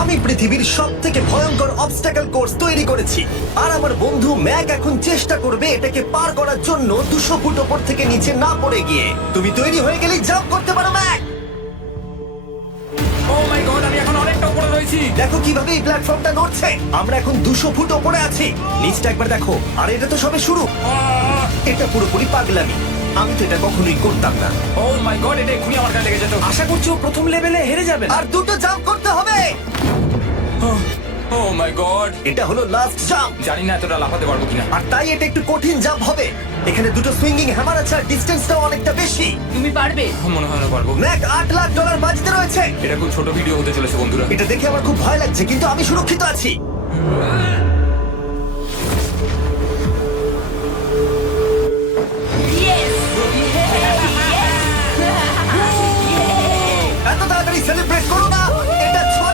আমি পৃথিবীর সব থেকে ভয়ঙ্কর অবস্টাকল কোর্স তৈরি করেছি আর আমার বন্ধু ম্যাক এখন চেষ্টা করবে এটাকে পার করার জন্য 200 ফুট ওপর থেকে নিচে না পড়ে গিয়ে। তুমি তৈরি হয়ে গেলেই জাম্প করতে পারো ম্যাক। ও মাই গড, আমি এখন অনেকটা উপরে রয়েছি। দেখো কিভাবে এই প্ল্যাটফর্মটা নড়ছে। আমরা এখন 200 ফুট ওপরে আছি। নিচটা একবার দেখো। আর এটা তো সবে শুরু। আহ! এটা পুরোপুরি পাগলামি। আমি তো এটা কখনোই করতাম না। ও মাই গড, এটা এক্ষুনি আমার গায়ে লেগে যেত। আশা করছি ও প্রথম লেভেলে হেরে যাবে না। আর দুটো জাম্প করতে হবে। ও মাই গড, এটা হলো লাস্ট জাম্প। জানি না এতটা লাফাতে পারবো কিনা। আর তাই এটা একটু কঠিন জাম্প হবে। এখানে দুটো সুইঙ্গিং হ্যামার আছে আর ডিসটেন্সটাও অনেকটা বেশি। তুমি পারবে। মনে হয় না পারবো। ম্যাক $8 লাখ বাজিতে রয়েছে। এটা খুব ছোট ভিডিও হতে চলেছে বন্ধুরা। এটা দেখে আমার খুব ভয় লাগছে কিন্তু আমি সুরক্ষিত আছি।